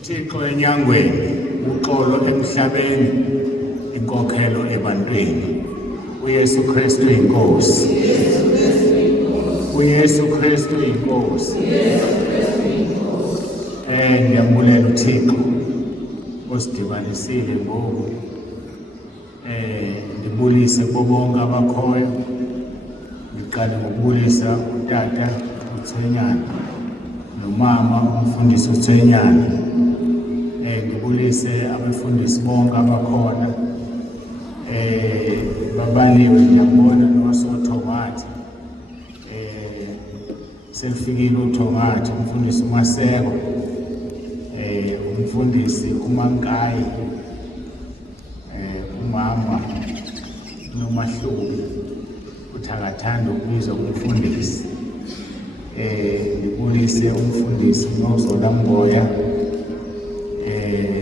uThixo enyangweni, uxolo emhlabeni, inkokhelo ebantwini. uYesu Kristu inkosi. uYesu Kristu inkosi. Ngiyambulela uThixo osidibanisile ngoku. Ngibulise bonke abakhoyo. Ngiqale ngokubulisa utata uThwenyana nomama umfundisi uThwenyana. Ngibulise abafundisi bonke abakhona. Babaliwe ngiyabona noSothongathi. Selifikile uThongathi umfundisi uMaseko. Umfundisi uMankayi. Umama noMahlubi uthakathanda ukubizwa umfundisi. Ngibulise umfundisi noZola Mboya.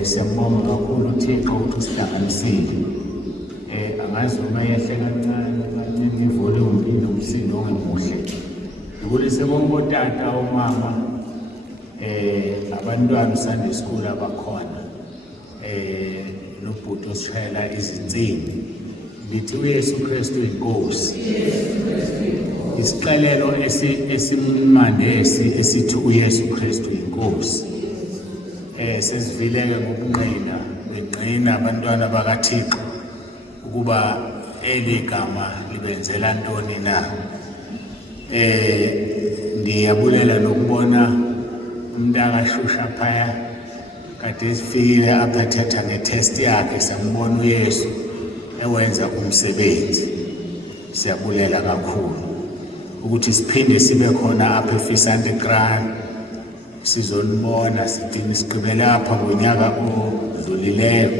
Siyambonga kakhulu uThixo ukuthi usihlanganisile. Angazi uma yehle kancane ngevolume nomsindo ongemuhle. Ngibulise bonke otata omama abantwana uSunday school abakhona. Nobhuti osishayela izinsimbi. Ngithi uYesu Kristu inkosi. Isixelelo esimnandi esithi uYesu Kristu inkosi. Sesivileke ngobungqina bengqina abantwana bakaThixo ukuba eli gama libenzela ntoni na. Ndiyabulela nokubona umntaka Shusha phaya kade sifikile apha ethetha ngetest yakhe sambona uYesu ewenza umsebenzi. Siyabulela kakhulu ukuthi siphinde sibe khona apha eFisante Kraal. Sizonibona sidini sigqibele apha ngonyaka odlulileyo,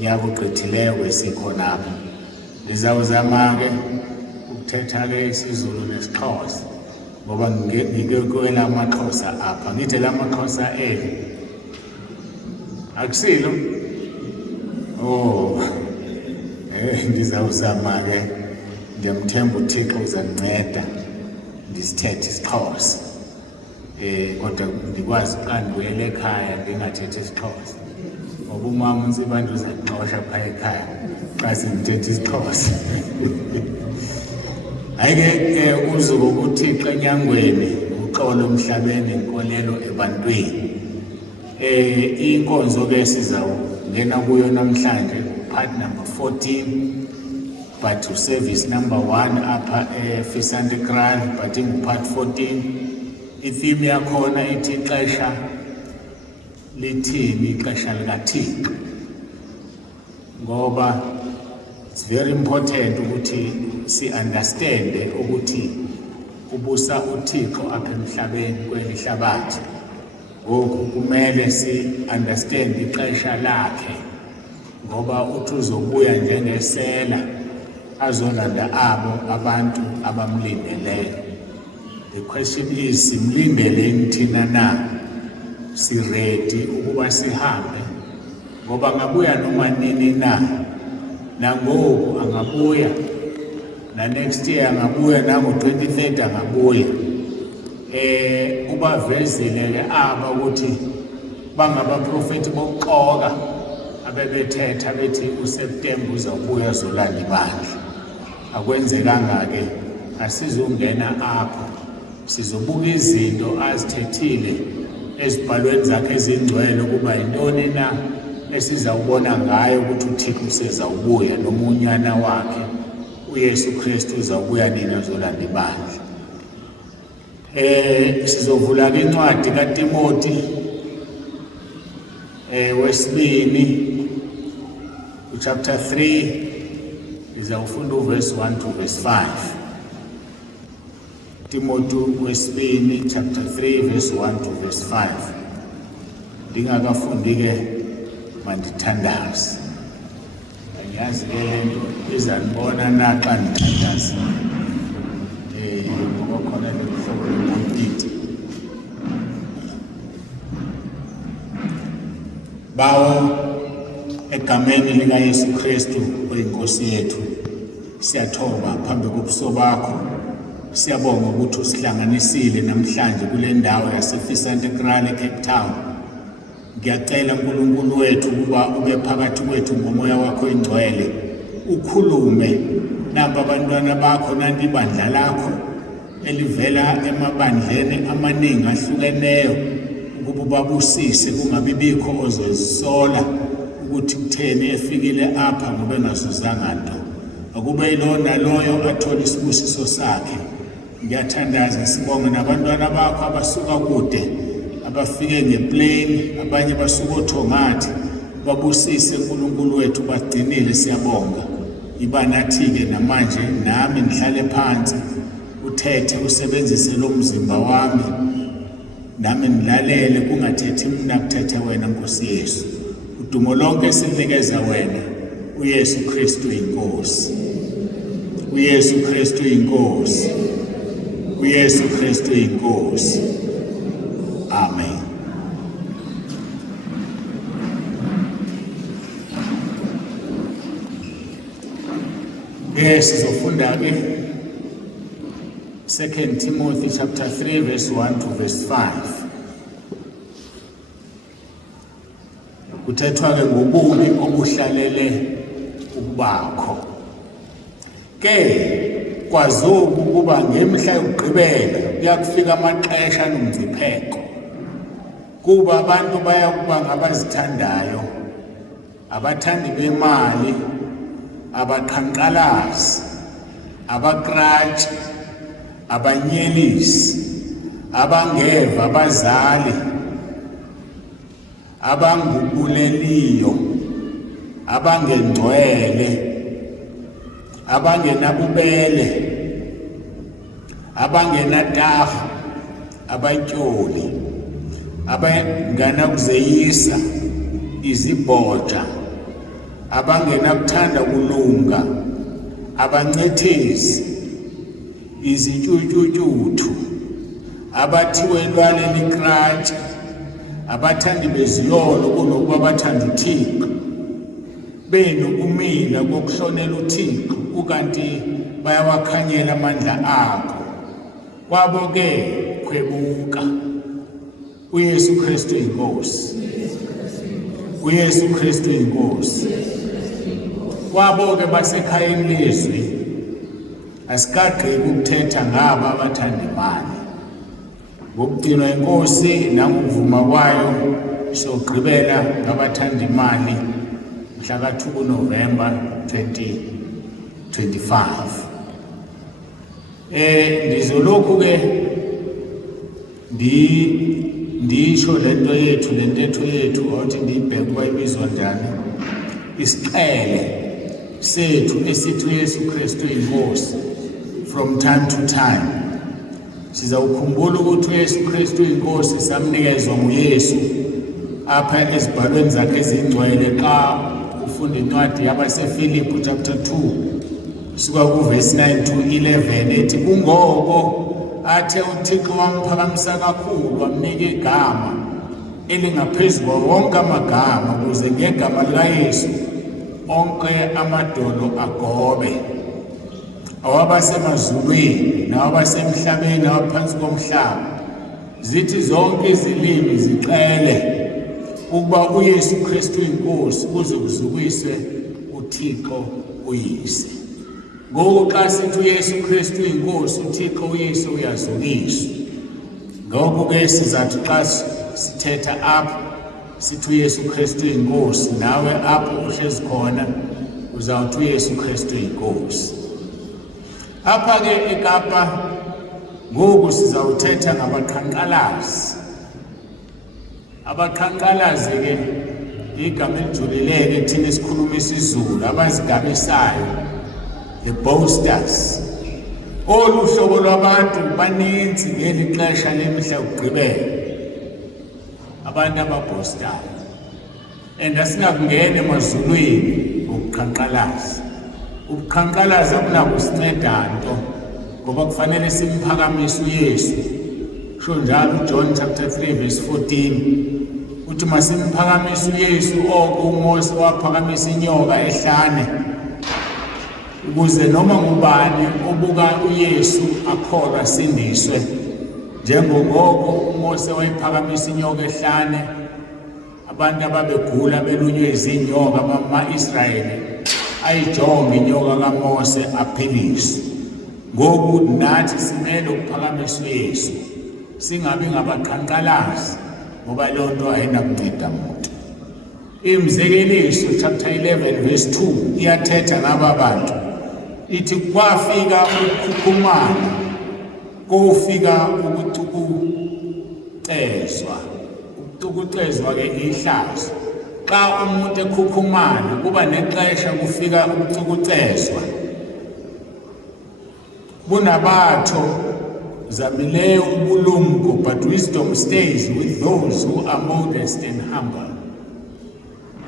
nyaka ogqithileyo kwesikhona apha. Ndizawuzama-ke ukuthetha-ke isiZulu nesiXhosa ngoba ngike kwela amaXhosa apha. Ngithi la maXhosa akusilo? Ndizawuzama-ke. Ngiyamthemba uThixo uzanginceda ndisithethe isiXhosa. Kodwa ndikwazi xa ndibuyele ekhaya ndingathetha isiXhosa. Ngoba umama uNtsibanda uzanixosha phaya ekhaya xa sendithetha isiXhosa. Hayi-ke uzuko kuThixo enyangweni, uxolo emhlabeni, inkolelo ebantwini. Inkonzo-ke sizawungena kuyo namhlanje, part number 14, but service number 1 apha eFisante Kraal, but part 14. Itheme yakhona ithi ixesha lithini, ixesha likaThixo. Ngoba it's very important ukuthi si-understande ukuthi ubusa uThixo apha emhlabeni kweli hlabathi. Ngoku kumele si-understand ixesha lakhe ngoba uthi uzobuya njengesela azolanda abo abantu abamlindeleyo. The question is, simlindeleni thina na? Si-ready ukuba sihambe? Ngoba angabuya noma nini na. Nangoku angabuya. Na next year angabuya, nango-2030 angabuya. Ubavezile-ke aba ukuthi bangabaprofethi bokuxoka abebethetha bethi uSeptember uzawubuya azolanda ibandla. Akwenzekanga-ke, asizongena apho. Sizobuka izinto azithethile ezibhalweni zakhe ezingcwele ukuba yintoni na esizawubona ngayo ukuthi uThixo usezawubuya nomunyana wakhe uYesu Kristu uzawubuya nini azolanda ibandla. Sizovula-ke incwadi kaTimoti wesibini chapter 3 izawufunda uverse 1 to verse 5. Timoti wesibini chapter 3 verse 1 to verse 5. Ndingakafundi-ke mandithandaze. Angiyazi-ke le nto izanibona naxa ndithandaza. Ngoba khona lo hlobo lomtiti. Bawo egameni likaYesu Kristu oyinkosi yethu, siyathoba phambi kobuso bakho. Siyabonga ukuthi usihlanganisile namhlanje kule ndawo yaseFisante Kraal eCape Town. ngiyacela uNkulunkulu wethu ukuba ube phakathi kwethu ngomoya wakho ingcwele, ukhulume nabo abantwana bakho nanti ibandla lakho elivela emabandleni amaningi ahlukeneyo, ukuba ubabusise kungabi bikho ozozisola ukuthi kutheni efikile apha ngoba engazuzanga nto. Akube yilo naloyo athola isibusiso sakhe. Ngiyathandaza sibonge nabantwana bakho abasuka kude, abafike ngeplane, abanye basuka oThongathi, babusise uNkulunkulu wethu, bagcinile, siyabonga. Iba nathi-ke namanje nami ngihlale phansi, uthethe usebenzise lo mzimba wami, nami nilalele, kungathethi mina kuthethe wena Nkosi Yesu. Udumo lonke sinikeza wena, uYesu Kristu inkosi. uYesu Kristu inkosi. uYesu Kristu inkosi. Amen. Sizofunda ke 2 Timothy chapter 3 verse 1 to verse 5. Kuthethwa ke ngobubi obuhlalele ukubakho. Ke kwazuba ukuba ngemihla yokugqibela kuyakufika amaxesha nomngcipheko, kuba abantu bayakuba ngabazithandayo, abathandi bemali, abaqhankqalazi, abakratshi, abanyelisi, abangeva abazali, abangubuleliyo, abangengcwele, abangenabubele, abangenataha, abatyoli, abanganakuzeyisa, izibhoja, abangenakuthanda kulunga, abancethezi, izityutyutyuthu, abathiwe lwane likratshi, abathandi beziyolo kunokuba bathanda uThixo, benokumila kokuhlonela uThixo, ukanti bayawakhanyela amandla akho. Kwabo ke khwebuka. uYesu Kristu inkosi. uYesu Kristu inkosi. Kwabo ke basekhayeni lezwi, asikagqibi ukuthetha ngaba abathanda imali. Ngokugcinwa inkosi nangokuvuma kwayo sogqibela ngabathanda imali mhla ka-2 November 2025. Ndizolokhu ke ndisho lento yethu, lentetho yethu othi ndiyibheke ukuba ibizwa njani. Isiqhele sethu esithi uYesu Kristu inkosi from time to time. Sizawukhumbula ukuthi uYesu Kristu inkosi samnikezwa nguYesu apha ezibhalweni zakhe ezingcwele xa ufunda incwadi yabaseFilipi chapter 2 suka kuverse 9 to 11 ethi kungoko athe uThixo wamphakamisa kakhulu, wamnika igama elingaphezulu wonke amagama, ukuze ngegama likaYesu onke amadolo agobe, awabasemazulwini nawabasemhlabeni nawaphansi komhlaba, zithi zonke izilimi ziqele ukuba uYesu Kristu inkosi kuze kuzukiswe uThixo uyise. Ngoku xa sithi uYesu Kristu inkosi, uThixo uyise uyazukiswa. Ngoku ke sizathi xa sithetha apha sithi uYesu Kristu inkosi, nawe apho uhlezi khona uzawuthi uYesu Kristu inkosi. Apha ke eKapa ngoku sizawuthetha ngabaqhankqalazi. Abaqhankqalazi ke igama elijulileke thina esikhuluma isiZulu, abazigabisayo, the boasters. Olu hlobo lwabantu baninzi ngeli xesha lemihla yokugqibela, abantu ababhostayo. And asingakungena emazulwini ngokuqhankqalaza. Ukuqhankqalaza akunakusinceda nto, ngoba kufanele simphakamise uYesu. Sho njalo uJohn chapter 3 verse 14 uthi masimphakamisa uYesu oko uMose waphakamisa inyoka ehlane, ukuze noma ngubani obuka uYesu akholwa asindiswe, njengoko uMose wayiphakamisa inyoka ehlane abantu ababegula belunywe izinyoka ama-Israyeli ayijonga inyoka kaMose aphiliswe. Ngoku nathi simele ukuphakamisa uYesu, singabi ngabaqhankqalazi ngoba leyo nto ayinakunceda muntu. Imzekeliso chapter 11 verse 2 iyathetha ngaba bantu, ithi kwafika ukukhukhumala kofika ukucukucezwa. Ukucukucezwa-ke ihlazo. Xa umuntu ekhukhumala kuba nexesha kufika ukucukucezwa. Bunabatho zamileyo ubulumko, but wisdom stays with those who are modest and humble.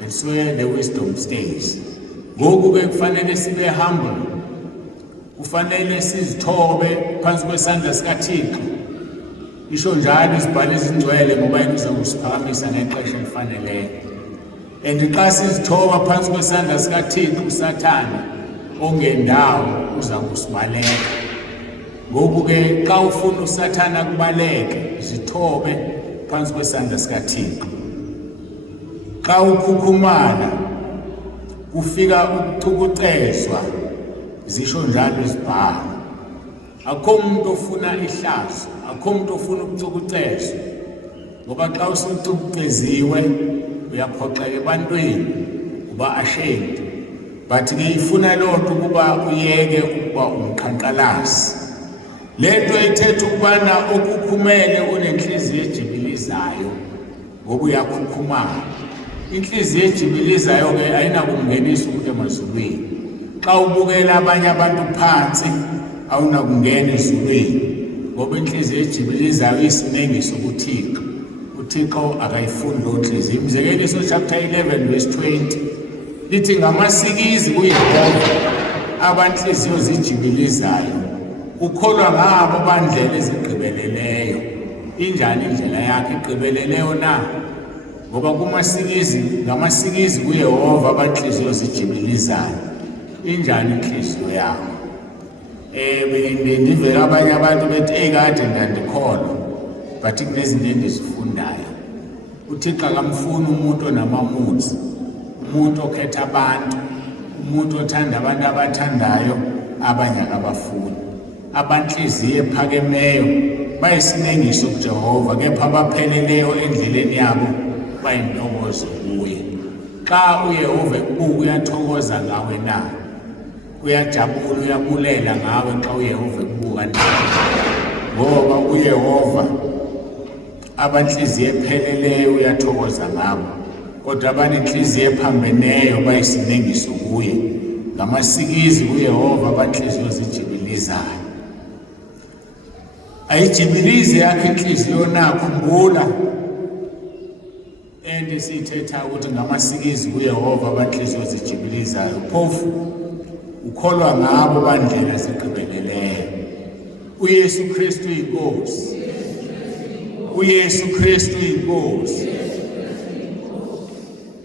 That's where the wisdom stays. Ngoku-ke kufanele sibe humble, kufanele sizithobe phansi kwesandla sikaThixo. Isho njalo izibhalo ezingcwele ngoba yena uzokusiphakamisa ngexesha elifaneleyo. And xa sizithoba phansi kwesandla sikaThixo, uSathane ongendawo uza kusibaleka. Ngoku-ke xa ufuna uSathane akubaleke, zithobe phansi kwesandla sikaThixo. Xa ukhukhumala kufika ukucukucezwa, zisho njalo izibhalo. Akho umuntu ofuna ihlazo, akho umuntu ofuna ukucukucezwa, ngoba xa usucukuceziwe uyaphoxeka ebantwini, uba ashamed. But-ke ifuna loo nto ukuba uyeke ukuba umqhankqalazi. Le nto ithetha ukubana okhukhumele unenhliziyo ejibilizayo ngoba uyakhukhumala. Inhliziyo ejibilizayo-ke ayinakumngenisa umuntu emazulwini. Xa ubukela abanye abantu phansi awunakungena ezulwini ngoba inhliziyo ejibilizayo iyisinengiso kuThixo. uThixo akayifuni loo nhliziyo. Imzekeliso chapter 11 verse 20 lithi ngamasikizi kuYehova abanhliziyo zijibilizayo, ukholwa ngabo bandlela ezigqibeleleyo. Injani indlela yakhe igqibeleleyo na? Ngoba ngamasikizi kuYehova abanhliziyo zijibilizayo. Injani inhliziyo yakho? Ndivele abanye abantu bethi kade ndandikholwa, but kunezinto endizifundayo. uThixo akamfuni umuntu onamamuzi, umuntu okhetha abantu, umuntu othanda abantu abathandayo, abanye akabafuni. Abanhliziyo ephakemeyo bayisinengiso kuJehova, kepha abapheleleyo endleleni yabo bayintokozo kuye. Xa uYehova ekubuka uyathokoza ngawe na? Uyajabula, uyabulela ngawe xa uYehova ekubuka na? Ngoba uYehova abanhliziyo epheleleyo uyathokoza ngabo, kodwa abanenhliziyo ephambeneyo bayisinengiso kuye. Ngamasikizi kuYehova abanhliziyo zijibilizayo. Ayijibilize yakhe inhliziyo na? Khumbula and sithetha ukuthi ngamasikizi kuYehova abanhliziyo zijibilizayo. Phofu ukholwa ngabo bandlela zigqibeleleyo. uYesu Kristu inkosi. uYesu Kristu inkosi.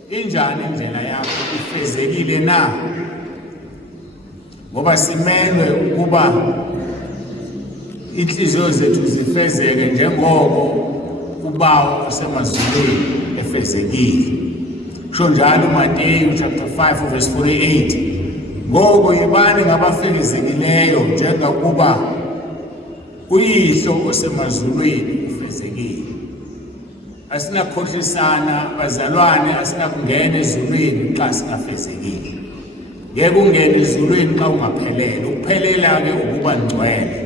Injani indlela yakho? Ifezekile na? Ngoba simelwe ukuba inhliziyo zethu zifezeke njengoko uBawo osemazulwini efezekile. Sho njalo uMateyu chapter 5 verse 48. Ngoko yibani ngabafezekileyo njengokuba uYihlo osemazulwini ufezekile. Asinakhohlisana bazalwane, asinakungena ezulwini xa singafezekile. Ngeke ungene ezulwini xa ungaphelele. Ukuphelela-ke ukuba ngcwele.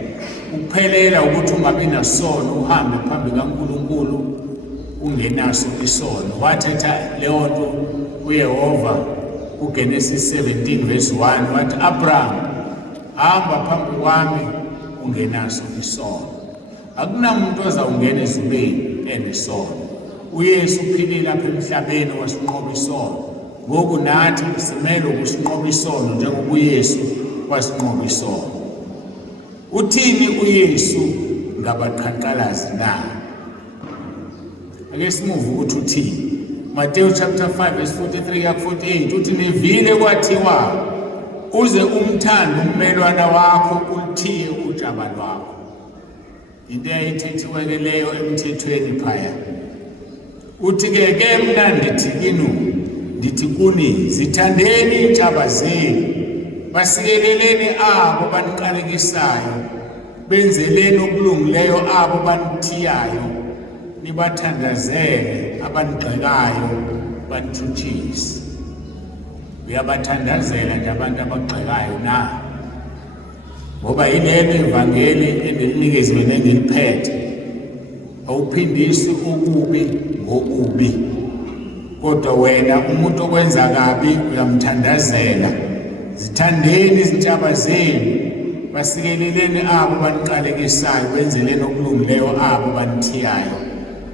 Ukuphelela ukuthi ungabi nasono, uhambe phambi kaNkulunkulu ungenaso isono. Wathetha leyo nto uYehova uGenesis 17 verse 1 wathi, Abraham, hamba phambi kwami ungenaso isono. Akunamuntu ozawungena ezulwini enesono. uYesu uphilile apha emhlabeni wasinqoba isono. Ngoku nathi simele ukusinqoba isono njengoba uYesu wasinqoba isono. Uthini uYesu ngabaqhankqalazi na? Ake simuve ukuthi uthini. Mateyu chapter 5 verse 43 48 uthi nevile kwathiwa uze umthande ummelwana wakho ulithiye utshaba lwakho. Into eyayithethiwe-ke leyo emthethweni phaya. uthi-ke mna ndithi kuni zithandeni iintshaba zenu, basikeleleni abo baniqalekisayo, benzeleni okulungileyo abo banithiyayo, nibathandazele abanigxekayo banithutshise. Uyabathandazela nje abantu abagxekayo na? Ngoba yilelo ivangeli enilinikezwe nengiliphethe. Awuphindisi ukubi ngokubi, kodwa wena umuntu okwenza kabi uyamthandazela. Zithandeni izintshaba zenu, basikeleleni abo baniqalekisayo, benzeleni okulungileyo abo banithiyayo,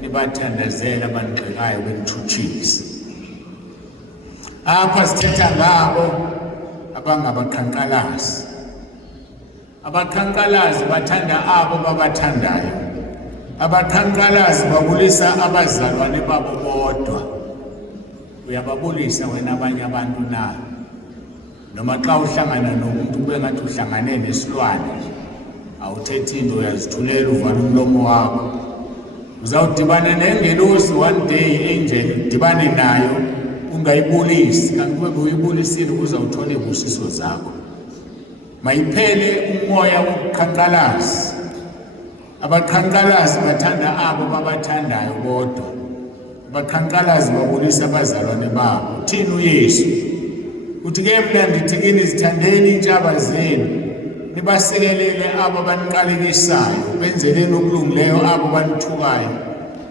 nibathandazela abanigxekayo benithutshise. Apha sithetha ngabo abangabaqhankqalazi. Abaqhankqalazi bathanda abo babathandayo. Abaqhankqalazi babulisa abazalwane babo bodwa. Uyababulisa wena abanye abantu na? Noma xa uhlangana nomuntu kube ngathi uhlangane nesilwane, awuthethi into, uyazithulela uvala umlomo wakho. Uzawudibana nengelosi one day, angel, udibane nayo ungayibulisi, kanti kube uyibulisile uzawuthola izibusiso zakho. Mayiphele umoya wokuqhankqalazi. Abaqhankqalazi bathanda abo babathandayo bodwa. Abaqhankqalazi babulisa abazalwane babo. Uthini uYesu? Uthi-ke mna ndithi kini zithandeni iintshaba zenu, nibasekelele abo baniqalekisayo, benzeleni okulungileyo abo banithukayo,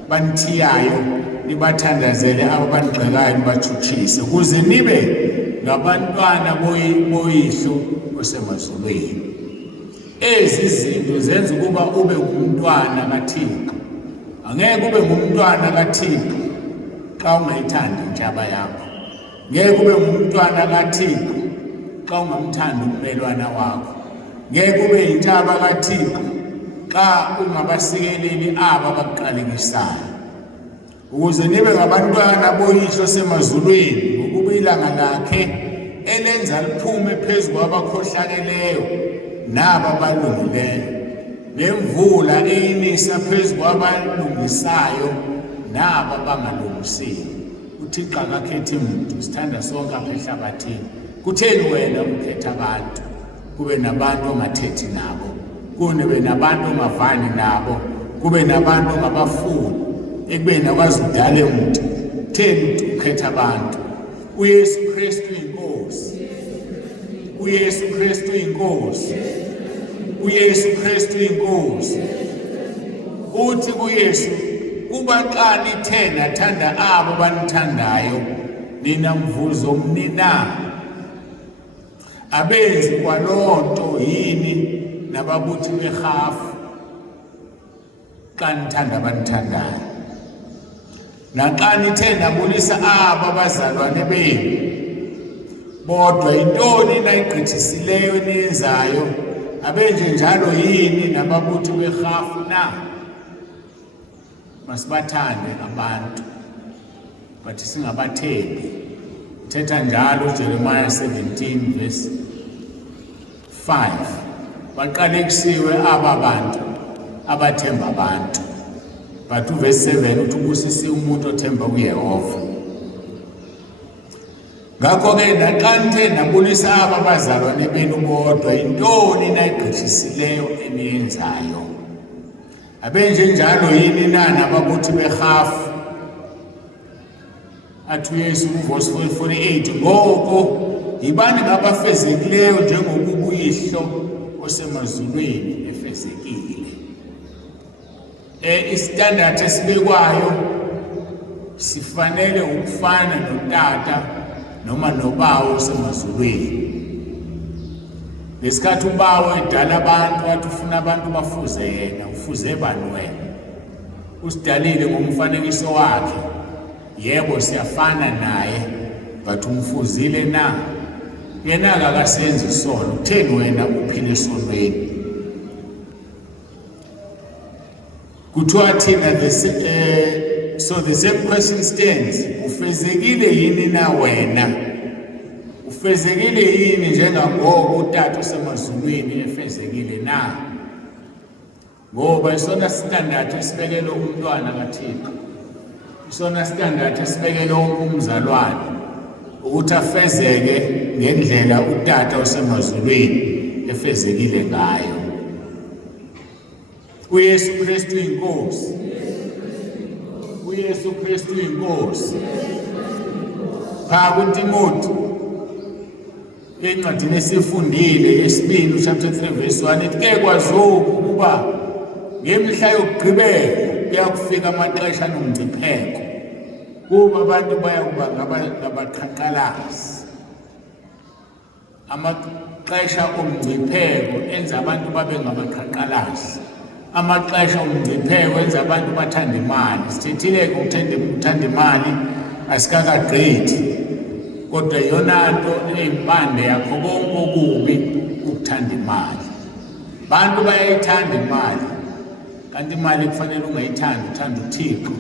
banithiyayo, nibathandazele abo banigxekayo, nibathutshise, ukuze nibe ngabantwana boyihlo osemazulwini. Ezi zinto zenza ukuba ube ngumntwana kaThixo. Angeke ube ngumntwana kaThixo xa ungayithandi intshaba yakho. Ngeke ube ngumntwana kaThixo xa ungamthandi ummelwana wakho. Ngeke ube yintshaba kaThixo xa ungabasikeleli aba bakuqalekisayo. Ukuze nibe ngabantwana boyihlo osemazulwini, ngokuba ilanga lakhe elenza liphume phezu kwabakhohlakeleyo naba balungileyo, nemvula eyinisa phezu kwabalungisayo naba bangalungisiyo. UThixo akakhethi muntu, sithanda sonke apha ehlabathini. Kutheni wena ukhetha abantu? Kube nabantu ongathethi nabo, kube nabantu ongavani nabo, kube nabantu ongabafuni, ekubeni akwazi udale umuntu. Kutheni ukhetha abantu? uYesu Kristu inkosi. uYesu Kristu inkosi. uYesu Kristu inkosi. Uthi kuYesu, kuba xa nithe nathanda abo banithandayo, nina mvuzo mnina. Abenzi kwaloo nto yini nababuthi berhafu xa nithanda abanithandayo? Naxa nithe nabulisa aba bazalwane benu bodwa, yintoni nayigqithisileyo niyenzayo? Abenje njalo yini nababuthi berhafu na? Masibathande abantu, but singabathembi. Thetha njalo uJeremiah 17 verse 5. Baqalekisiwe aba bantu abathemba abantu. But uverse 7 uthi ubusise umuntu othemba kuYehova. Ngakho-ke naxa nithe nabulisa aba bazalwane benu bodwa, yintoni nayigqithisileyo eniyenzayo? Abenje njalo yini na nababuthi berhafu? Athi uYesu kuverse 48, ngoko yibani ngabafezekileyo njengokuba uyihlo osemazulwini efezekile. Istandard esibekwayo sifanele ukufana notata noma nobawo osemazulwini. Ngesikhathi ubawo edala abantu, wathi ufuna abantu bafuze yena, ufuze bani wena? Usidalile ngomfanekiso wakhe. Yebo siyafana naye, but umfuzile na? Yena akasenzi isono. Kutheni wena uphila esonweni? Kuthiwa thina so the same question stands. Ufezekile yini na wena? Ufezekile yini njengangoko utata osemazulwini efezekile na? Ngoba isona standard esibekelwe umntwana kaThixo. isona standard esibekele wonke umzalwane ukuthi afezeke ngendlela uTata osemazulwini efezekile ngayo. uYesu Kristu inkosi. uYesu Kristu inkosi. Pha kuTimoti encwadini esifundile yesibili chapter 3 verse 1 ithi ke kwazuka ukuba ngemihla yokugqibela kuyakufika amaxesha anomngcipheko kuba abantu bayakuba ngabaqhaqhalazi. Amaxesha omngcipheko enza abantu babe ngabaqhaqhalazi. Amaxesha omngcipheko enza abantu bathanda imali. Sithethile ukuthanda imali asikakagqithi, kodwa yona nto eyimpande yakho konke okubi ukuthanda imali. Abantu bayayithanda imali, kanti imali kufanele ungayithandi, uthanda uThixo.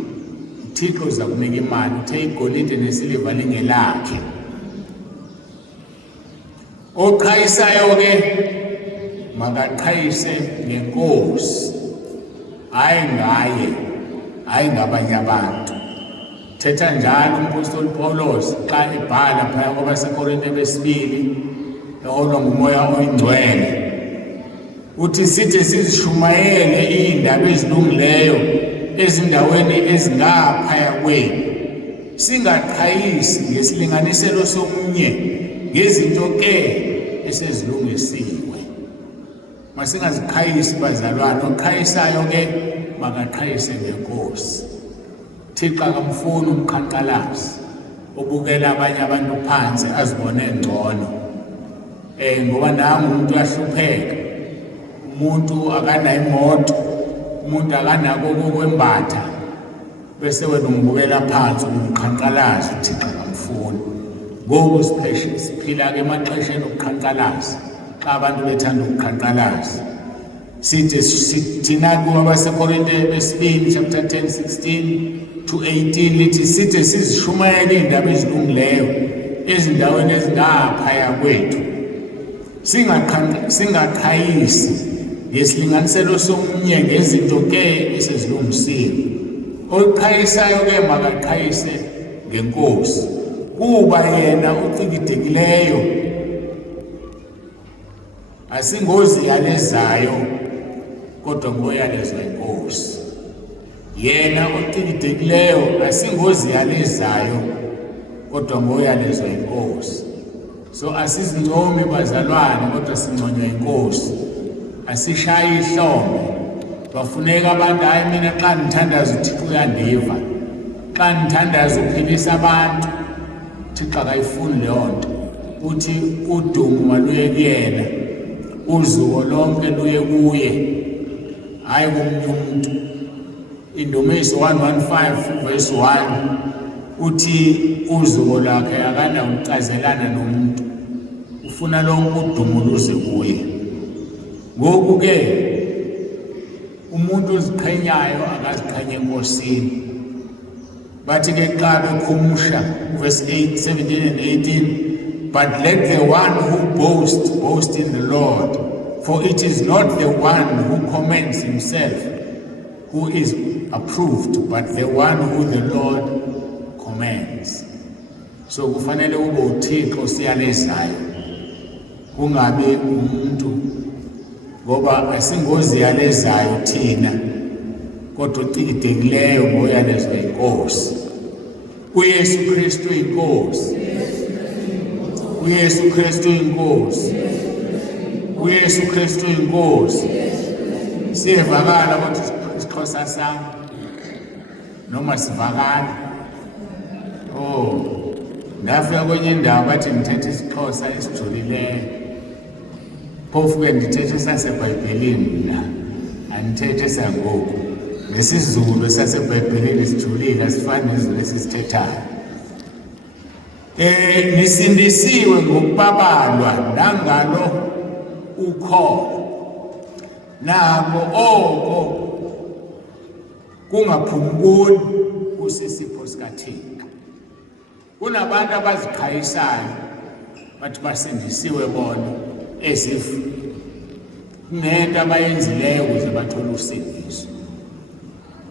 uThixo uza kunika imali. Uthe igolide nesiliva lingelakhe. Oqhayisayo-ke makaqhayise ngenkosi, hayi ngaye, hayi ngabanye abantu. Thetha njalo umpostoli Pawulos xa ebhala phaya kwabaseKorinte besibili eholwa ngumoya oyingcwele. Uthi sithi sizishumayele iindaba ezilungileyo ezindaweni ezingaphaya kwenu, singaqhayisi ngesilinganiselo somunye ngezinto ke esezilungisiwe. Masingaziqhayisi bazalwane. Oqhayisayo ke makaqhayise ngenkosi. Thixo akamfuni umqhankqalazi obukela abanye abantu phansi azibone ngcono. Ngoba nangu umuntu uyahlupheka, umuntu akanayo imoto, umuntu akanako okwembatha, bese wena umbukela phansi umqhankqalazi. Uthixo akamfuni. Ngoku siphila-ke emaxesheni okuqhankqalazi, xa abantu bethanda ukuqhankqalazi. Thina kwabaseKorinte besibili chapter 10 16 to 18 lithi sithi sizishumayele iindaba ezilungileyo ezindaweni ezingaphaya kwethu, singaqhayisi ngesilinganiselo somunye ngezinto ke esezilungisiwe. Oqhayisayo ke makaqhayise ngenkosi, kuba yena ucikidekileyo asingoziyalezayo kodwa ngoyalezwa inkosi. Yena ocikidekileyo asingoziyalezayo kodwa ngoyalezwa inkosi. So asizincomi bazalwane, kodwa sinconywa inkosi. Asishayi ihlombe. Bafuneka abantu, hayi mina xa ngithandaza uThixo uyandiva, xa ngithandaza uphilisa abantu, uThixo akayifuni leyo nto. Uthi udumo maluye kuyena, uzuko lonke luye kuye, hayi komunye umuntu. Indumiso 115 verse 1 uthi uzuko lakhe akanawucazelana nomuntu, ufuna lonke udumo luze kuye. Ngoku ke umuntu oziqhenyayo akaziqhenye enkosini. Bathi ke xa bekhumusha verse 8 17 and 18, but let the one who boast in the Lord, for it is not the one who commends himself who is approved, but the one who the Lord commends. So kufanele ube uThixo siyalezayo, kungabe umuntu, ngoba asingoziyalezayo thina, kodwa ucikidekileyo ngoyalezwa inkosi. uYesu Kristu inkosi. uYesu Kristu inkosi. uYesu Kristu inkosi. Siyevakala ukuthi isiXhosa sami noma sivakala. Ndafika kwenye indawo bathi ngithethe isiXhosa esijulileyo, phofu ke ndithethe saseBhayibhelini mna, andithethe sangoku. NgesiZulu saseBhayibhelini sijulile, asifani nezulu esisithethayo. Nisindisiwe ngokubabalwa nangalo ukholo, nako oko kungaphumukuni kusisipho sikaThixo. Kunabantu abaziqhayisayo bathi basindisiwe bona ezifu nento abayenzileyo ukuze bathole usindiso.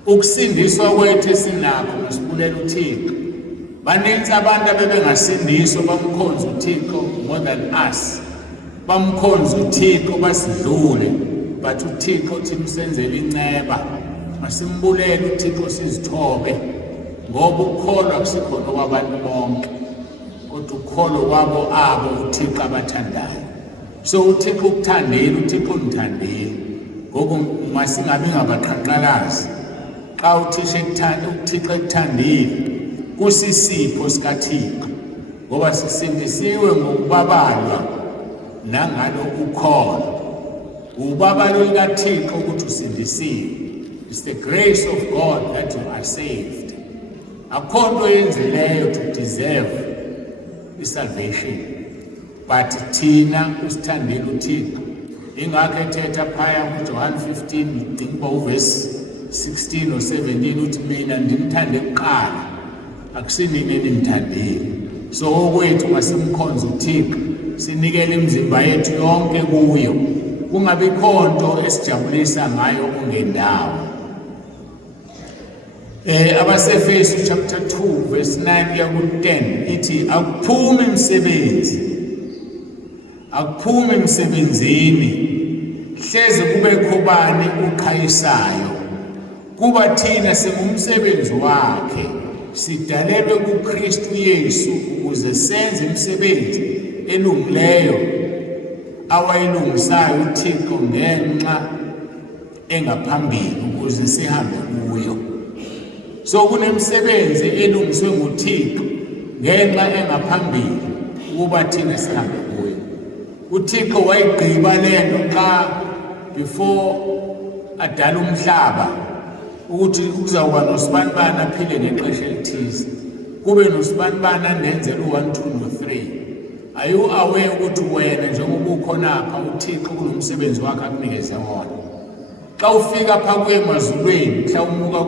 Ukusindiswa kwethu esinakho ngisibulela uThixo. Baninzi abantu abebengasindiswa bamkhonza uThixo more than us. Bamkhonza uThixo basidlule, but uThixo uthi msenzele inceba. Masimbulele uThixo sizithobe, ngoba ukukholwa akusikhona kwabantu bonke, kodwa ukukholwa kwabo abo uThixo abathandayo. So uThixo ukuthandile, uThixo undithandile. Ngoba masingabi ngabaqhankqalazi. Xa uThixo ekuthandile kusisipho sikaThixo, ngoba sisindisiwe ngokubabalwa nangalo ukukholwa. Ubabalo likaThixo ukuthi usindisiwe. It's the grace of God that you are saved. Akho nto yenzileyo to deserve salvation, but thina usithandile uThixo. Ingakho ethetha phaya kuJohn 15 ngidinga uverse 16 or 17 uthi mina ndimthande kuqala, akusinini enimthandile. So okwethu masimkhonze uThixo, sinikele imizimba yethu yonke kuyo, kungabikho nto esijabulisa ngayo ongendawo. Abasefesu chapter 2 verse 9 kuya ku-10 ithi akuphumi emsebenzini hleze kubekho bani uqhayisayo, kuba thina singumsebenzi wakhe, sidalelwe kuKristu Yesu ukuze senze imisebenzi elungileyo awayilungisayo uThixo ngenxa engaphambili ukuze sihambe kuyo. So kunemisebenzi elungiswe nguThixo ngenxa engaphambili ukuba thina sihambe kuyo. uThixo wayigqiba lento xa before adala umhlaba ukuthi kuzawuba nosibanibani aphile ngexesha elithize, kube nosibanibani andenzela u-1, 2 no-3. Are you aware ukuthi wena njengoba ukhona apha uThixo kunomsebenzi wakhe akunikeze wona? Xa ufika apha kwemazulweni, mhla umuka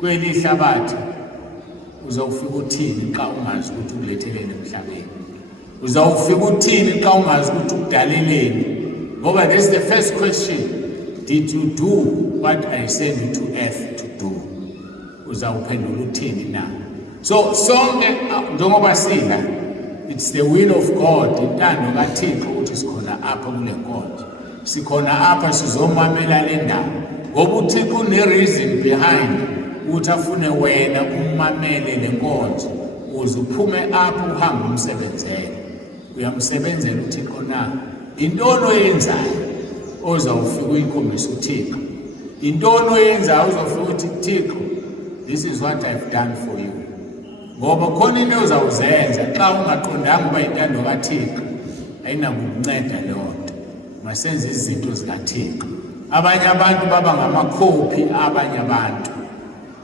kweli hlabathi, uzawufika uthini xa ungazi ukuthi ukuletheleni emhlabeni? Uzawufika uthini xa ungazi ukuthi ukudaleleni? Ngoba this is the first question. Did you do what I sent you to earth to do? Uzawuphendula uthini na? So sonke njengoba sila, it's the will of God, intando kaThixo ukuthi sikhona apha kule nkonzo. Sikhona apha sizomamela le ndawo. Ngoba uThixo une-reason behind ukuthi afune wena ummamele le nkonzo, uze uphume apha uhambe umsebenzele. Uyamsebenzela uThixo na? Intoni oyenzayo ozawufika uyikhombisa uThixo? Intoni oyenzayo uzofika uthi Thixo, this is what I've done for you? Ngoba khona into ozawuzenza xa ungaqondanga uba intando kaThixo ayinakukunceda leyo nto. Masenze izinto zikaThixo. Abanye abantu baba ngamakhophi abanye abantu,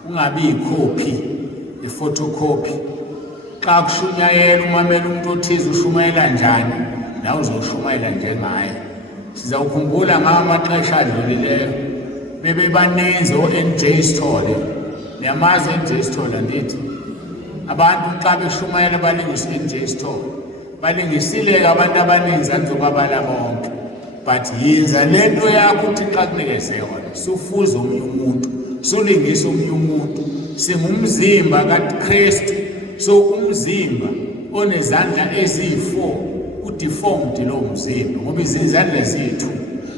ungabi yikhophi, iphotocopy. Xa kushunyayela umamela umuntu othize ushumayela njani, nawe uzoshumayela njengaye. Sizawukhumbula ngawo amaxesha adlulileyo bebebaninzi o-NJ Sithole. Niyamazi u-NJ Sithole andithi? Abantu xa beshumayela balingisa u-NJ Sithole, balingisile abantu abaninzi andizobabala bonke. But yenza lento yakho uThixo akunikeze yona. Sufuza omunye umuntu, sulingisa omunye umuntu. Singumzimba kaKristu. So umzimba onezandla eziyi-4 udeformed lo mzimba ngoba izandla zethu.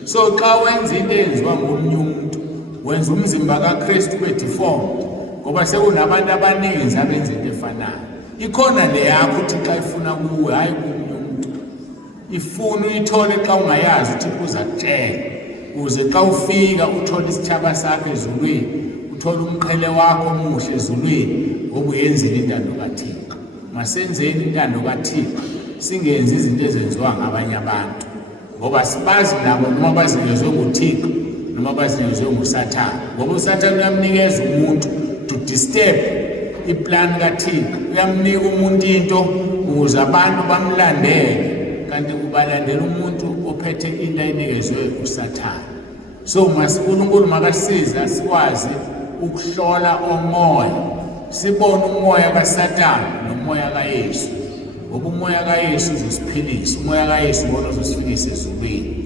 So xa wenza into eyenziwa ngomunye umuntu, wenza umzimba kaKristu ube deformed, ngoba sekunabantu abaninzi abenza into efanayo. Ikhona le yakho uThixo ayifuna kuwe, hayi komunye umuntu. Ifuna uyithole xa ungayazi uThixo uzakutshela, uze xa ufika uthole isitshaba sakho ezulwini, uthole umqhele wakho omuhle ezulwini, ngoba uyenzile intando kaThixo. Masenzeni intando kaThixo, singenzi izinto ezenziwa ngabanye abantu, ngoba sibazi nabo noma bazinyezwe nguThixo noma bazinyezwe nguSathane. Ngoba uSathane uyamnikeza umuntu to disturb iplan kaThixo, uyamnika umuntu into ukuze abantu bamlandele, kanti ubalandela umuntu ophethe into ayinikezwe uSathane. So uNkulunkulu makasiza sikwazi ukuhlola omoya, sibone umoya kaSathane nomoya kaYesu. Ngoba umoya kaYesu uzosiphilisa, umoya kaYesu wona uzosifikisa ezulwini.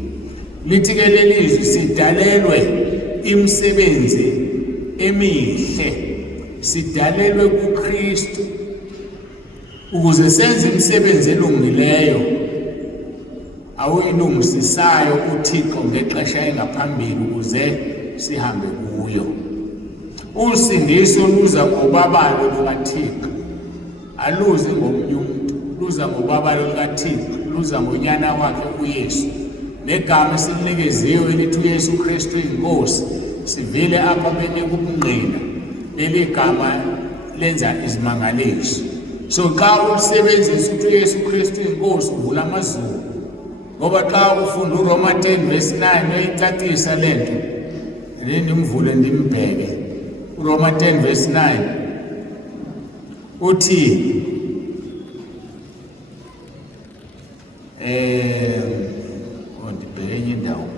Lithi ke lelizwi sidalelwe imisebenzi emihle sidalelwe kuKristu ukuze senze imisebenzi elungileyo awuyilungisisayo uThixo ngexesha engaphambili ukuze sihambe kuyo. Usindiso luza ngobabalo lukaThixo, aluzi ngomunye umuntu, luza ngobabalo lukaThixo, luza ngonyana wakhe uYesu. Negama esilinikezwe elithi uYesu Kristu inkosi sivile apha benika ubungqina, leli gama lenza izimangaliso. So xa ulisebenzisa ukuthi uYesu Kristu inkosi uvula amazulu, ngoba xa ufunda uRoma 10 verse 9 uyayicacisa lento. Ndimvule ndimbheke uRoma 10 verse 9 uthi ndibheke enye indawo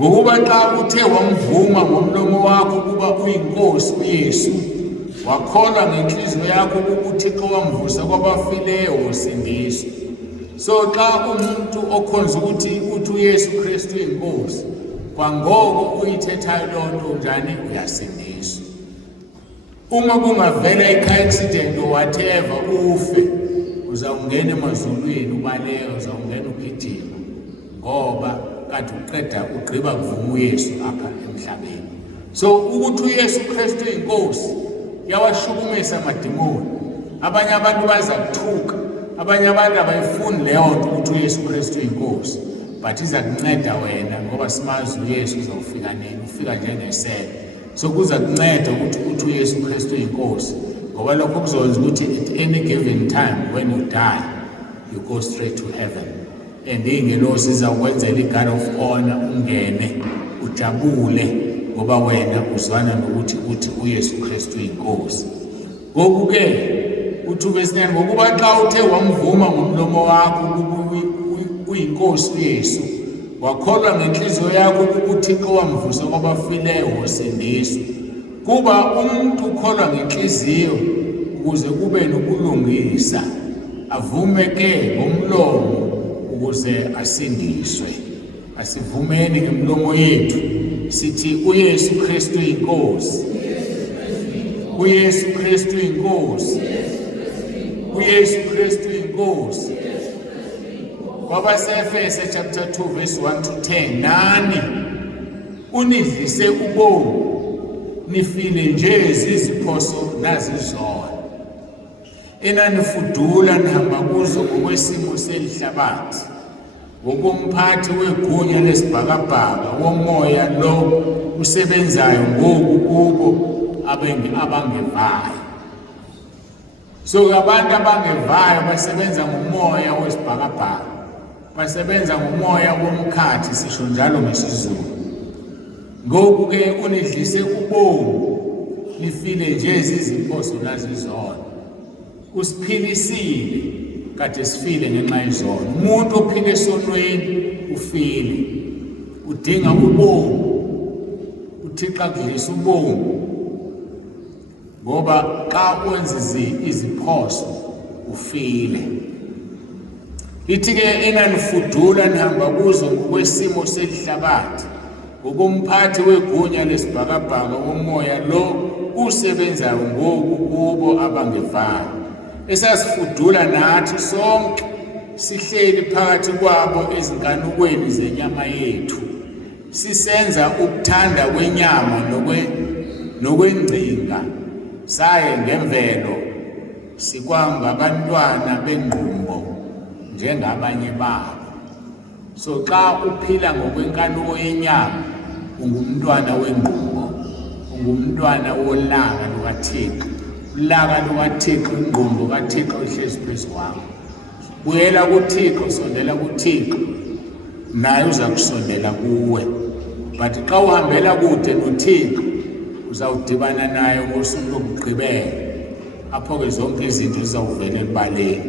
ngokuba xa uthe wamvuma ngomlomo wakho ukuba uyinkosi uYesu, wakholwa ngenhliziyo yakho ukuba uThixo wamvusa kwabafileyo wosindiswa. So xa umuntu okhonza ukuthi uYesu Kristu uyinkosi, kwangoko uyithethayo lonto njani uyasindiswa. Uma kungavela i-accident or whatever ufe, uzawungena emazulwini ubaleka, uzawungena ugijima ngoba kade uqeda ugqiba kuvuma uYesu apha emhlabeni. So ukuthi uYesu Kristu inkosi yawashukumisa amadimoni. Abanye abantu baza kuthuka, abanye abantu abayifuni leyo nto ukuthi uYesu Kristu inkosi, but iza kunceda wena ngoba simazi uYesu uzawufika nini, ufika njengesele. So kuza kunceda ukuthi uYesu Kristu inkosi, ngoba lokho kuzokwenza ukuthi at any given time when you die you go straight to heaven. And ingelosi izawukwenzela i-guard of honor ungene ujabule ngoba wena uzwana nokuthi uthi uYesu Kristu inkosi. Ngoku-ke uthi verse 9, ngokuba xa uthe wamvuma ngomlomo wakho ukuba uyinkosi uYesu, wakholwa ngenhliziyo yakho ukuba uThixo wamvusa kwabafileyo wosindiswa. Kuba umuntu ukholwa ngenhliziyo ukuze kube nokulungisa, avume ke ngomlomo ukuze asindiswe. Asivumeni ngemlomo yethu sithi uYesu Kristu inkosi, uYesu Kristu inkosi, uYesu Kristu inkosi. KwabaseEfese chapter 2 verse 1 to 10, nani unidlise ubomi nifile nje ziziphoso nazizono, enanifudula nihamba kuzo ngokwesimo selihlabathi, ngokomphathi wegunya lesibhakabhaka womoya lo usebenzayo ngoku kubo abangevayo. So abantu abangevayo basebenza ngomoya wesibhakabhaka, basebenza ngomoya womkhathi, sisho njalo ngesizulu. Ngoku-ke unidlise ubomi nifile nje ziziphoso nazizono, usiphilisile kade sifile ngenxa yezono. Umuntu ophila esonweni ufile, udinga ubomi, uThixo akudlisa ubomi, ngoba xa wenza iziphoso ufile. Lithi-ke enanifudula nihamba kuzo ngokwesimo selihlabathi, ngokomphathi wegunya lesibhakabhaka womoya lo usebenzayo ngoku kubo abangevayo, esasifudula nathi sonke sihleli phakathi kwabo ezinkanukweni zenyama yethu, sisenza ukuthanda kwenyama nokwengcinga, saye ngemvelo sikwangabantwana bengqumbo njengabanye babo. So xa uphila ngokwenkanuko yenyama ungumntwana wengqumbo, ungumntwana wolaka lukaThixo. Ulaka lukaThixo, ingqumbo kaThixo ihlezi phezu kwakho. Buyela kuThixo, sondela kuThixo, naye uza kusondela kuwe. But xa uhambela kude noThixo uzawudibana naye ngosuku lokugqibela, apho-ke zonke izinto zizawuvela ebaleni.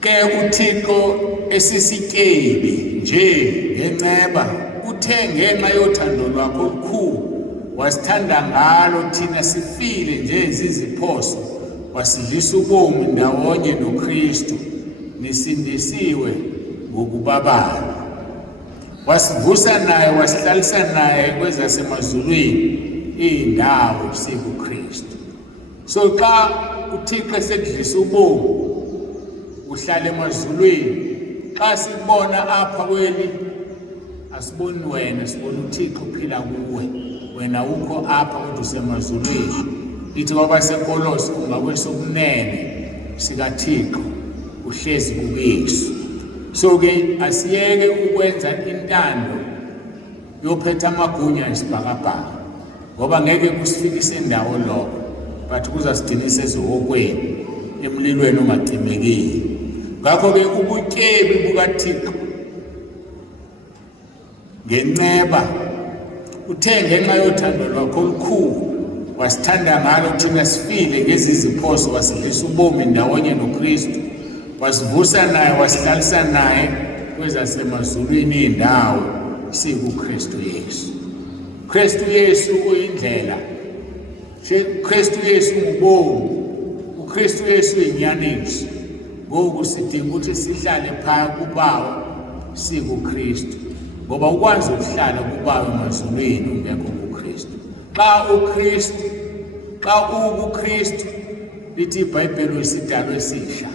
Ke uThixo esisityebi nje ngenceba, uthe ngenxa yothando lwakho olukhulu wasithanda ngalo thina sifile nje ziziphoso, wasidlisa ubomi ndawonye noKristu, nisindisiwe ngokubabala. wasivusa naye wasihlalisa naye kwezasemazulwini iy'ndawo sikuKristu. So xa uThixo esekudlisa ubomi uhlala emazulwini, xa sikubona apha kweli asiboni wena, sibona uThixo uphila kuwe, wena ukho apha kodwa usemazulwini. Lithi kwabaseKolose ungakwesokunene sikaThixo uhlezi kuYesu. So-ke asiyeke ukwenza intando yophetha amagunya esibhakabhaka, ngoba ngeke kusifikise endawo lokho, but kuzasidinisa ezihokweni emlilweni ongacimekile. Ngakho-ke ubutyebi bukaThixo ngenceba uthe ngenxa yothando lwakho olukhulu wasithanda ngalo thina sifile ngeziziphoso, wasidlisa ubomi ndawonye noKristu, wasivusa naye wasihlalisa naye kwezasemazulwini iy'ndawo sikuKristu Yesu. Kristu Yesu uyindlela, Kristu Yesu ngubomi, uKristu Yesu uyinyaniso. Ngoku sidinga ukuthi sihlale phaya kuBaba sikuKristu, ngoba ukwazi ukuhlala kuBaba emazulwini ungekho kuKristu. Xa uKristu lithi iBhayibheli uyisidalwa esisha,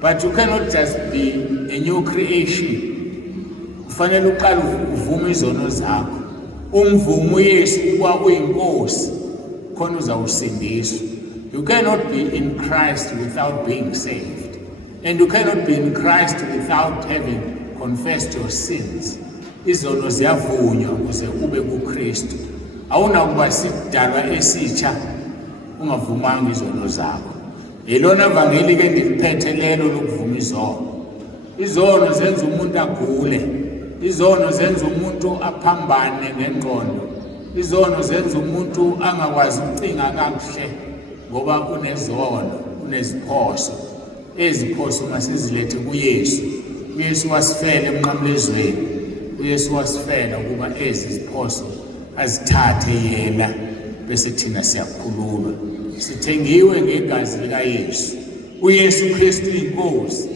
but you cannot just be a new creation. Kufanele uqale uvume izono zakho, umvumo uYesu kuba uyinkosi khona uzawusindiswa. You cannot be in Christ without being saved, and you cannot be in Christ without having confessed your sins. Izono ziyavunywa ukuze ube kuKristu. Awunakuba sidalwa esitsha ungavumanga izono zakho. Yilona vangeli ke ndiliphethe lelo lokuvuma izono. Izono zenza umuntu agule, izono zenza umuntu aphambane ngengqondo, izono zenza umuntu angakwazi ukucinga kakuhle ngoba unezono, uneziphoso. Eziphoso masizilethe kuYesu. uYesu wasifela emnqamlezweni, uYesu wasifela ukuba ezi ziphoso azithathe yena, bese thina siyakhululwa. Sithengiwe ngegazi likaYesu. uYesu Kristu inkosi,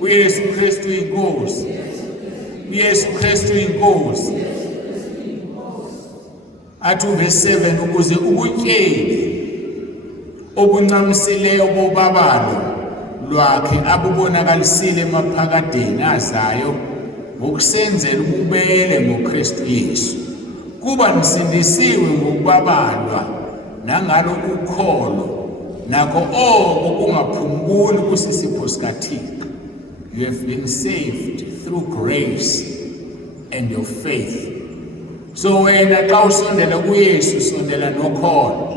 uYesu Kristu inkosi, uYesu Kristu inkosi. Athi verse 7, ukuze ubutyebi obuncamisileyo bobabalo lwakhe abubonakalisile emaphakadeni azayo ngokusenzela ububele ngoKristu Yesu, kuba nisindisiwe ngokubabalwa nangalo ukholo, nakho oko kungaphunguli kusisipho sikaThixo. You have been saved through grace and your faith. So wena xa usondela kuYesu sondela nokholo,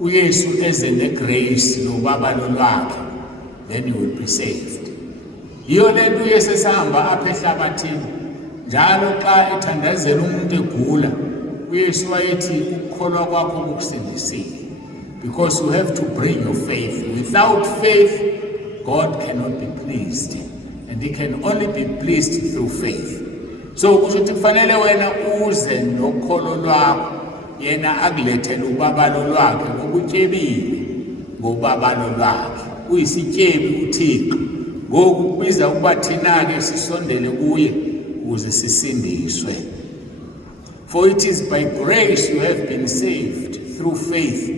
uYesu eze negrace nobabalo lwakhe, then you will be saved. Yiyo le nto uYesu esahamba apha ehlabathini, njalo xa ethandazela umuntu egula, uYesu wayethi ukukholwa kwakho kukusindisile, because you have to bring your faith. Without faith, God cannot be pleased, and He can only be pleased through faith. So kusho ukuthi kufanele wena uze nokholo lwakho, yena akulethele ubabalo lwakhe ngobutyebile ngobabalo lwakhe. Uyisityebi uThixo, ngoku kubiza ukuba thina-ke sisondele kuye ukuze sisindiswe. For it is by grace you have been saved through faith,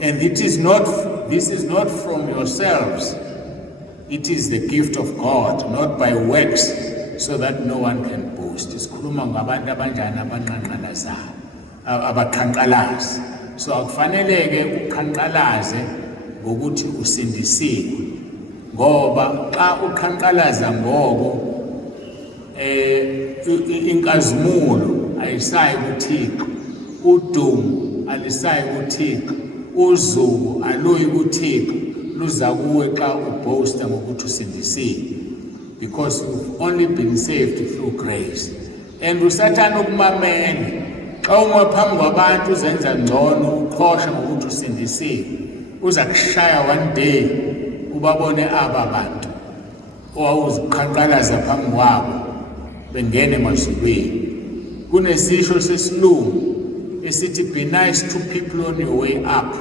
and this is not from yourselves. It is the gift of God, not by works, so that no one can boast. Isikhuluma ngabantu abanjani abanqanqalazayo, abaqhankqalazi. So akufanele-ke uqhankqalaze ngokuthi usindisiwe, ngoba xa uqhankqalaza ngoko inkazimulo ayisayi kuThixo, udumo alisayi kuThixo, uzuko aluyi kuThixo, luza kuwe xa uboasta ngokuthi usindisiwe, because you've only been saved through grace. And uSathane ukumamele xa uma phambi kwabantu uzenza ngcono, uqhosha ngokuthi usindisiwe, uza kushaya one day ubabone aba bantu owawuziqhankqalaza phambi kwabo bengene emazulwini. Kunesisho sesilungu esithi, be nice to people on your way up,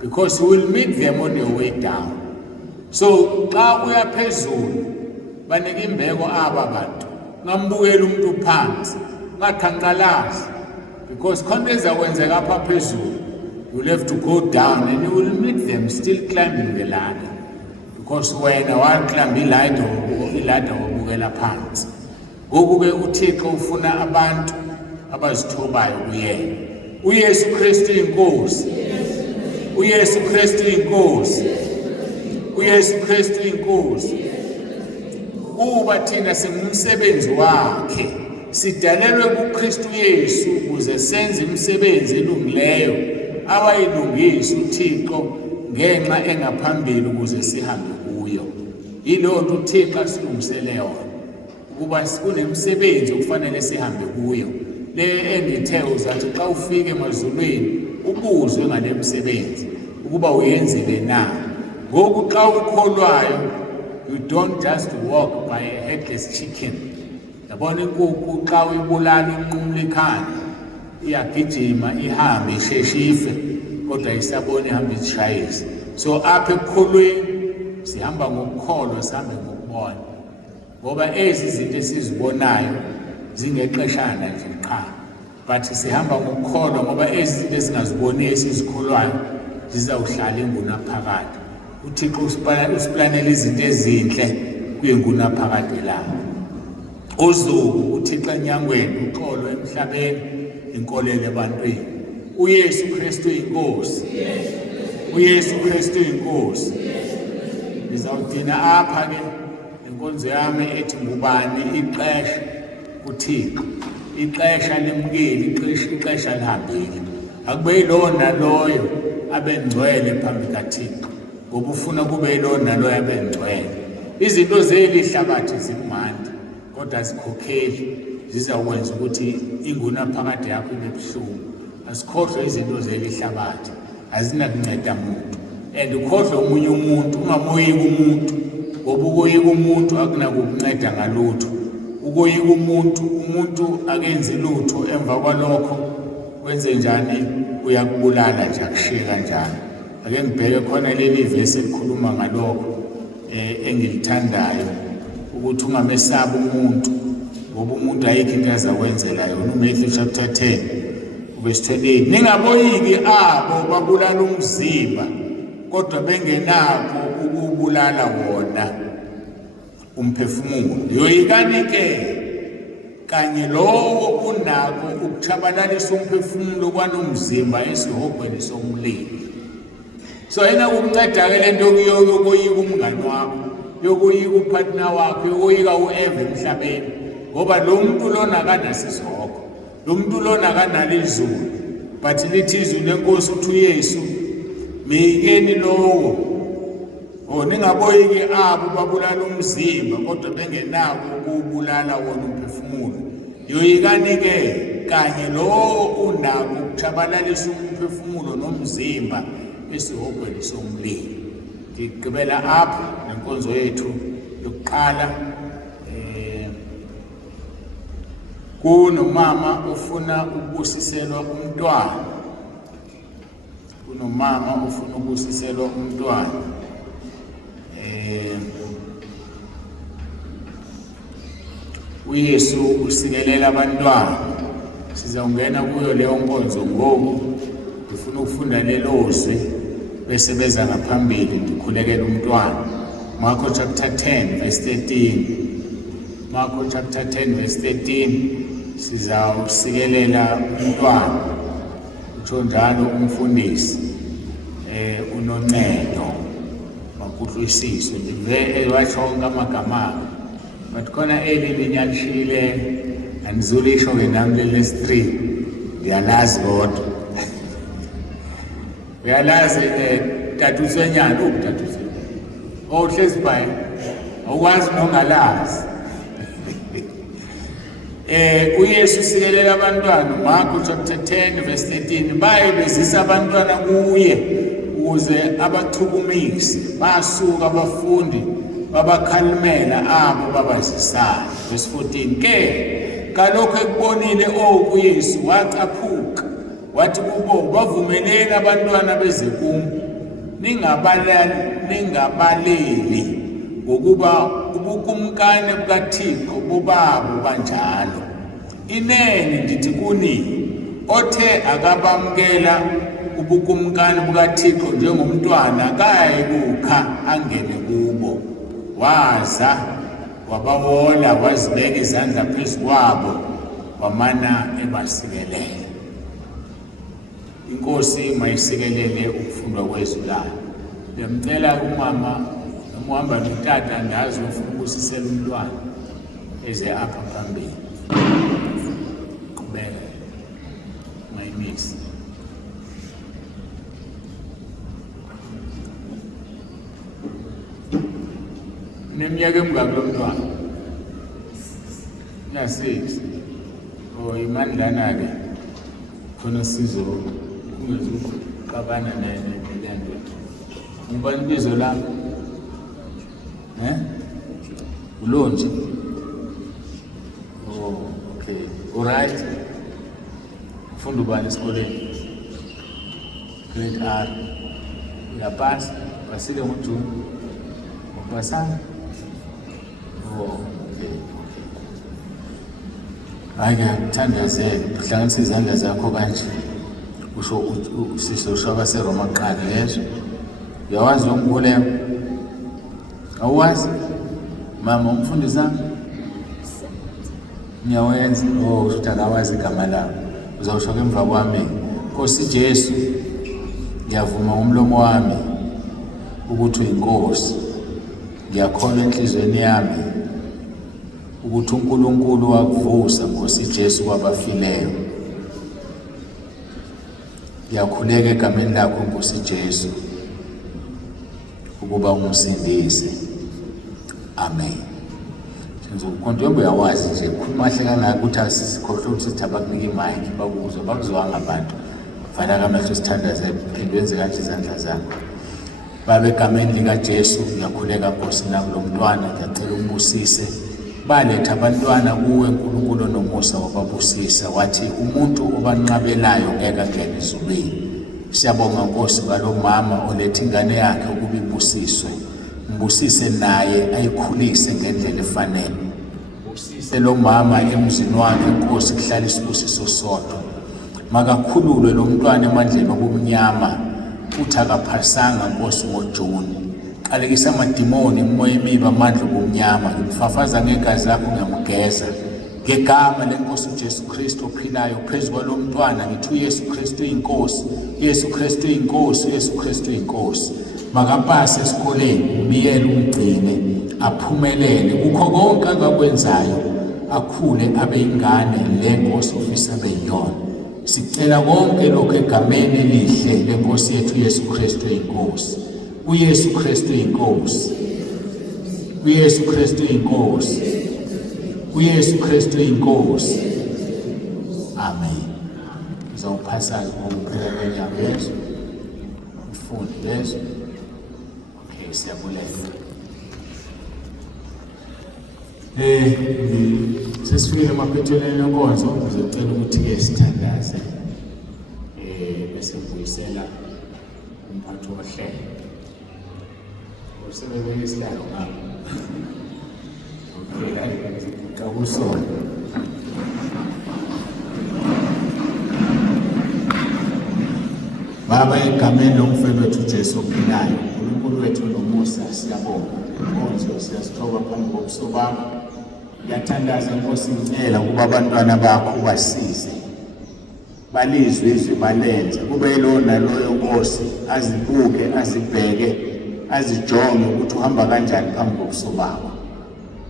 because you will meet them on your way down. So xa uya phezulu banike imbeko aba bantu, ngambukela umuntu phansi ngaqhanqalazi because khona ezakwenzeka apha phezulu. You'll have to go down and you will meet them still climbing the ladder because wena waqlamba iladder wabukela phansi. Ngoku-ke uThixo ufuna abantu abazithobayo kuyena. uYesu Kristu inkosi. uYesu Kristu inkosi. uYesu Kristu inkosi. Kuba thina singumsebenzi wakhe, sidalelwe kuKristu Yesu ukuze senze imisebenzi elungileyo abayilungisa uThixo ngenxa engaphambili ukuze sihambe kuyo. Yilo nto uThixo asilungisele yona ukuba kunemisebenzi okufanele sihambe kuyo. Le engithe uzathi xa ufike emazulwini ubuzwe ngale misebenzi ukuba uyenzile na. Ngoku xa ukholwayo, you don't just walk by a headless chicken. Yabona inkukhu xa uyibulala inqumla ikhanda iyagijima ihambe isheshife kodwa isabona ihamba itshayisa. So apha ekukholweni sihamba ngokukholwa sihambe ngokubona, ngoba ezi zinto esizibonayo zingexeshana nje qha, but sihamba ngokukholwa ngoba ezi zinto esingaziboniyo esizikholwayo zizawuhlala ingunaphakade. uThixo usiplanela izinto ezinhle kuye ngunaphakade lapho. Uzuku uThixo enyangweni, uxolo emhlabeni, inkolelo ebantwini. uYesu Kristu inkosi. uYesu Kristu inkosi. Ngizawudina apha ke inkonzo yami ethi ngubani ixesha uThixo. Ixesha lemkeli, ixesha lihambile. Akube yilo naloyo abengcwele phambi kaThixo, ngoba ufuna kube yilo naloyo abengcwele. Izinto zeli hlabathi zimandi kodwa azikhokheli, zizakwenza ukuthi ingunaphakade yakho ibe buhlungu. Asikhohlwe izinto zeli hlabathi, azinakunceda muntu. And ukhohlwe omunye umuntu, ungamoyiki umuntu, ngoba ukoyika umuntu akunakukunceda ngalutho. Ukoyika umuntu akenzi lutho, emva kwalokho wenze njani? Uyakubulala nje, akushiyeka njalo. Ake ngibheke khona leli verse elikhuluma ngalokho engilithandayo, ukuthi ungamesaba umuntu ngoba umuntu ayikho into azakwenzela yona. uMatthew chapter 10 verse 28. Ningaboyiki abo babulala umzimba kodwa bengenakho ukubulala wona umphefumulo. Yoyikani ke kanye lowo unako ukuchabalalisa umphefumulo kwanomzimba esihogweni somlilo. So ayinakukunceda ke lento yokoyika umngani wakho, yokoyika upartner wakho, yokoyika uEve emhlabeni, ngoba lo muntu lona akanasizoko, lo muntu lona akanalizulu. But lithi izwi lenkosi uthi uYesu, meyikeni lowo. Ningaboyiki abo babulala umzimba kodwa bengenako ukubulala wona umphefumulo. Yoyikani ke kanye lowo unako ukuchabalalisa umphefumulo nomzimba esihogweni somlilo. Ngigqibela apha nenkonzo yethu yokuqala. Kunomama ofuna ukubusiselwa umntwana. Kunomama ofuna ukubusiselwa umntwana. uYesu usikelela abantwana. Sizawungena kuyo leyo nkonzo ngoku. Ngifuna ukufunda lelozwi bese beza ngaphambili ndikhulekela umntwana. Marko chapter 10 verse 13. Marko chapter 10 verse 13 sizawusikelela umntwana. Utsho njalo umfundisi uNoncedo Makuhlwisiswe. Ndive washonga amagama, but khona eli linyalishile andizulisho ke nami lesi3 ngiyalazi kodwa. Uyalazi Tata uSenyana, uTata uSenyana ohlezi phayi awukwazi nongalazi. uYesu usikelela abantwana. Marko chapter 10 verse 13. Baye bezisa abantwana kuye ukuze abachukumisi. Basuka abafundi babakhalimela abo babazisayo. Verse 14. Ke kalokho ekubonile uYesu wacaphuka wathi kubo, bavumeleni abantwana beze kumo, ningabaleli ngokuba ubukumkani bukaThixo bobabo banjalo. Inene ndithi kuni othe akabamkela ubukumkani bukaThixo njengomntwana akayi kukha angene kubo. Waza wabawola wazibeka izandla phezu kwabo wamana ebasikelela. Inkosi mayisikelele ukufundwa kwezwi layo. Ngiyamcela umama nomuhamba notata ndazi ufuna ukusisela umntwana eze apha phambili. Qhubeka mayimisi. Neminyaka emingaki lo mntwana? Na-6. Oh, imandlana-ke khona sizo ungezukuxabana nento. Ngibani ibizo lami? Ulonje? Oh, okay. Alright. Ufunda ubani esikoleni? Grade R. Uyapasa? Pasile ngoJuni? Upasana? Oh, okay. Hayi ngiyakuthandazela, uhlanganisa izandla zakho kanje. Usho usisho ushaka seRoma kuqala lezo. Uyawazi umkhuleko? Awazi? Mama umfundisa? Ngiyawenza. Oh, usho ukuthi akawazi igama lakho. Uzawusho emva kwami. Nkosi Jesu, ngiyavuma ngomlomo wami ukuthi uyinkosi. Ngiyakholwa enhlizweni yami ukuthi uNkulunkulu wakuvusa Nkosi Jesu kwabafileyo. Ngiyakhuleka egameni lakho Nkosi Jesu ukuba umsindise. Amen. Ngizokukhonto yebo uyawazi nje khuluma kahle kangaka ukuthi asisikhohle ukuthi sithi imike bakuzwe bakuzwanga abantu. Vala kamehlo sithandaze phinde wenze kanje izandla zakho. Baba egameni lika Jesu ngiyakhuleka Nkosi nakulo mntwana ngiyacela umbusise. Baletha abantwana kuwe uNkulunkulu nomusa wababusisa wathi umuntu obanqabelayo ngeke angene ezulwini. Siyabonga Nkosi balomama oletha ingane yakhe ukuba ibusiswe. Mbusise naye ayikhulise ngendlela efanele. Mbusise lo mama emzini wakhe Nkosi kuhlala isibusiso sodwa. Makakhululwe lo mntwana emandleni obumnyama futhi akaphasanga Nkosi ngoJuni. Qalekisa amadimoni imoya emibi amandla obumnyama ngimfafaza ngegazi lakho ngiyamgeza. Ngegama lenkosi uJesu Kristu ophilayo phezu kwalo mntwana ngithi uYesu Kristu uyinkosi. Yesu Kristu uyinkosi, Yesu Kristu uyinkosi. Makapase esikoleni ubiyele umgcine aphumelele kukho konke akakwenzayo akhule abe ingane lenkosi ofisa beyiyona. Sicela konke lokho egameni elihle lenkosi yethu Yesu Kristu uyinkosi. uYesu Kristu uyinkosi. uYesu Kristu uyinkosi. uYesu Kristu uyinkosi. Amen. Ngizawuphasa ngokuphela kwenyanga lezo. Ufunde lezo. Okay, siyabulela. Sesifikile emaphethelweni enkonzo ngizocela ukuthi-ke sithandaze. Bese ngibuyisela umphathi wohlelo. Usebenzele isihlalo ngapha. Okay, la kakusona. Baba egameni lomfelo wethu uJesu ophilayo, uNkulunkulu wethu nomusa siyabonga. Inkonzo siyasithoba phambi kobuso bakho. Ngiyathandaza Nkosi ngicela ukuba abantwana bakho basize. Balizwe izwi balenze. Kube yilona loyo Nkosi azibuke, azibheke, azijonge ukuthi uhamba kanjani phambi kobuso bakho.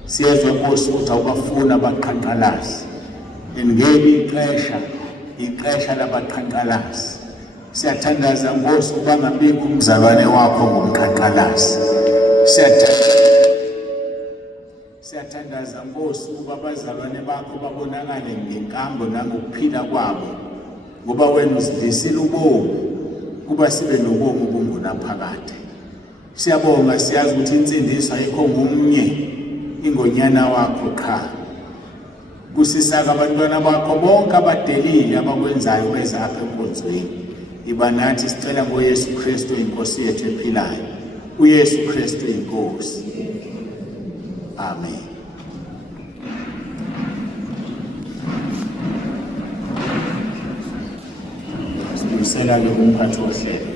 Siyezwe Nkosi ukuthi awubafuna abaqhankqalazi. Ngeli ixesha labaqhankqalazi. Siyathandaza Nkosi ukuba ngabikho umzalwane wakho ngomqhankqalazi. Siyathandaza Nkosi ukuba abazalwane bakho babonakale ngenkambo nangokuphila kwabo ngoba wena usidlisile ubomi kuba sibe nobomi obungunaphakade. Siyabonga siyazi ukuthi insindiso ayikho ngomnye ingonyana wakho qha. Kusisaka abantwana bakho bonke abadelile abakwenzayo beza apha enkonzweni. Iba nathi sicela ngoYesu Kristu inkosi yethu ephilayo. uYesu Kristu inkosi. Amen. Sibuyisela-ke kumphathi wohlelo.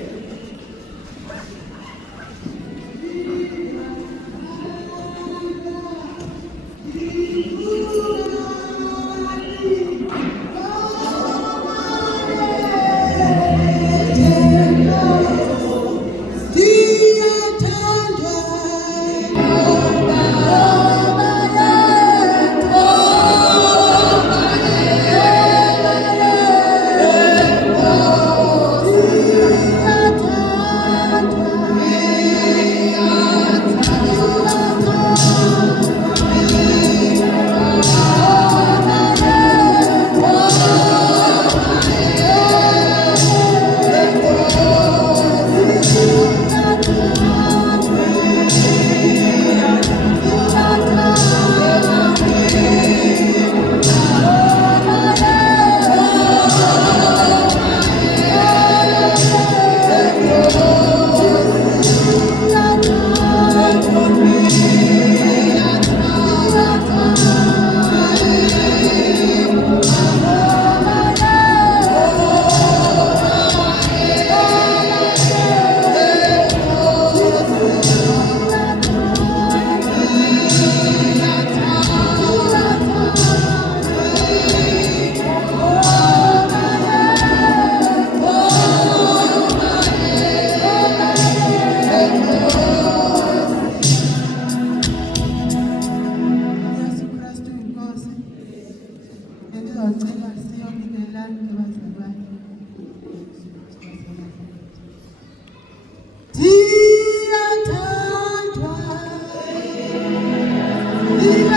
Dia